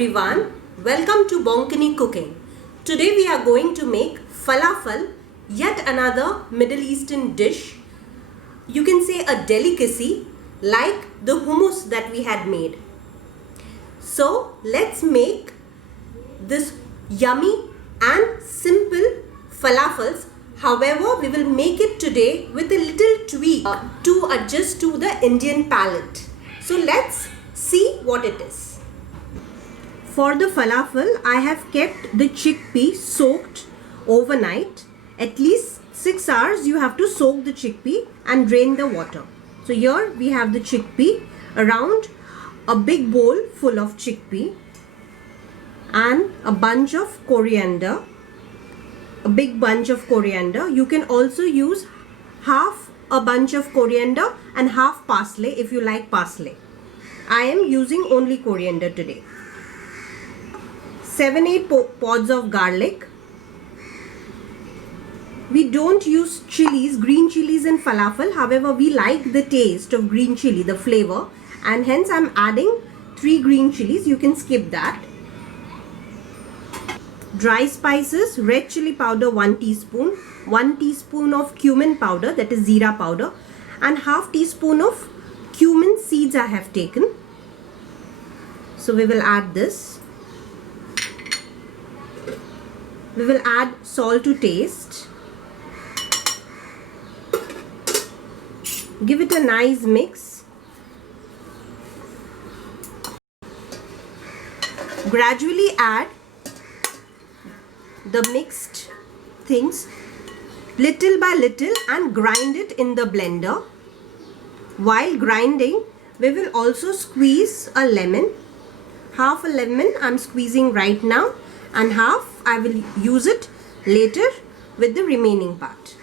everyone, welcome to Bonkani Cooking. Today we are going to make falafel, yet another Middle Eastern dish. You can say a delicacy like the hummus that we had made. So let's make this yummy and simple falafels. However, we will make it today with a little tweak to adjust to the Indian palate. So let's see what it is. For the falafel, I have kept the chickpea soaked overnight. At least 6 hours you have to soak the chickpea and drain the water. So here we have the chickpea, around a big bowl full of chickpea and a bunch of coriander, a big bunch of coriander. You can also use half a bunch of coriander and half parsley if you like parsley. I am using only coriander today. 7-8 pods of garlic. We don't use chilies, green chilies in falafel. However, we like the taste of green chili, the flavor, and hence I'm adding 3 green chilies. You can skip that. Dry spices, red chili powder 1 teaspoon, 1 teaspoon of cumin powder, that is zira powder, and half teaspoon of cumin seeds I have taken. So we will add this. We will add salt to taste. Give it a nice mix. Gradually add the mixed things little by little and grind it in the blender. While grinding, we will also squeeze a lemon. Half a lemon I'm squeezing right now, and half I will use it later with the remaining part.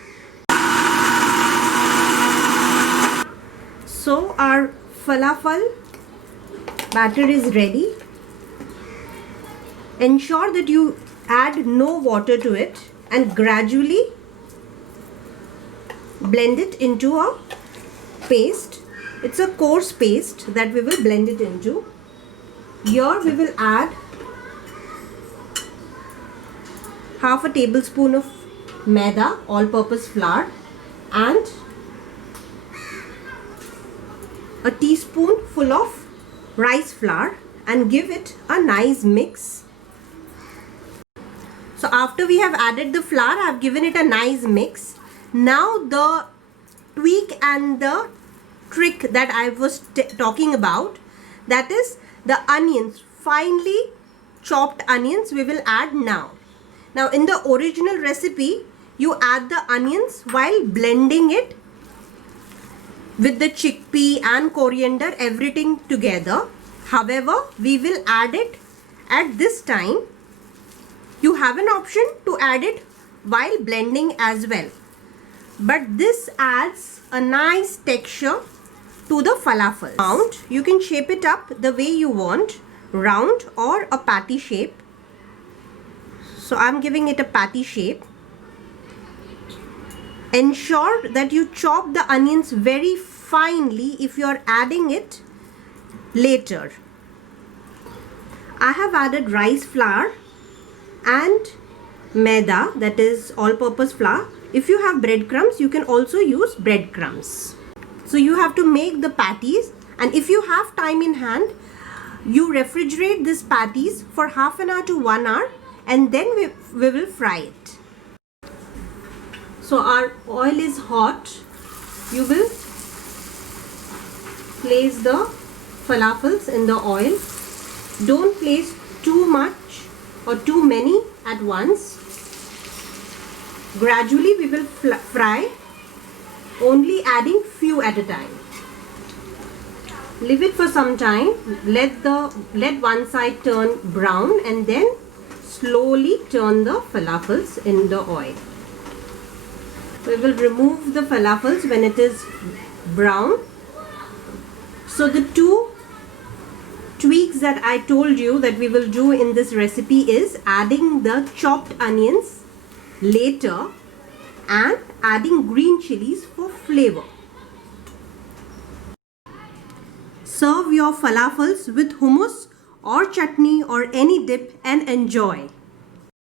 So our falafel batter is ready. Ensure that you add no water to it and gradually blend it into a paste. It's a coarse paste that we will blend it into. Here we will add half a tablespoon of maida, all-purpose flour, and a teaspoon full of rice flour, and give it a nice mix. So after we have added the flour, I have given it a nice mix. Now the tweak and the trick that I was talking about, that is the onions, finely chopped onions, we will add now. Now in the original recipe, you add the onions while blending it with the chickpea and coriander, everything together. However, we will add it at this time. You have an option to add it while blending as well. But this adds a nice texture to the falafel. You can shape it up the way you want, round or a patty shape. So I'm giving it a patty shape. Ensure that you chop the onions very finely if you are adding it later. I have added rice flour and maida, that is all-purpose flour. If you have breadcrumbs, you can also use breadcrumbs. So you have to make the patties, and if you have time in hand, you refrigerate these patties for half an hour to 1 hour, and then we will fry it. So our oil is hot. You will place the falafels in the oil. Don't place too much or too many at once. Gradually we will fry, only adding few at a time. Leave it for some time. Let one side turn brown, and then slowly turn the falafels in the oil. We will remove the falafels when it is brown. So the 2 tweaks that I told you that we will do in this recipe is adding the chopped onions later and adding green chilies for flavor. Serve your falafels with hummus or chutney or any dip and enjoy.